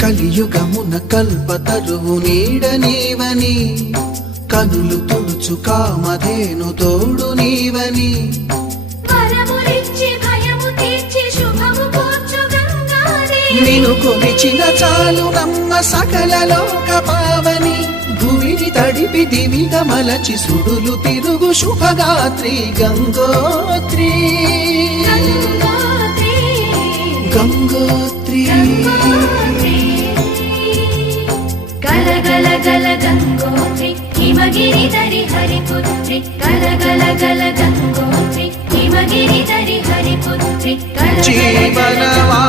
కలియుగమున కల్పతరువు నీడ నీవని కనులు తుడుచు కామధేను తోడు నీవని నిను కొలిచిన చాలు నమ్మ సకల లోక పావని భూమిని తడిపి దివిగా మలచి సుడులు తిరుగు శుభగాత్రి గంగోత్రి గంగోత్రి గల గల గల గంగోత్రి హిమగిరి ధరి హరిపుత్రి గల గల గల గంగోత్రి హిమగిరి ధరి హరిపుత్రి జీవనవా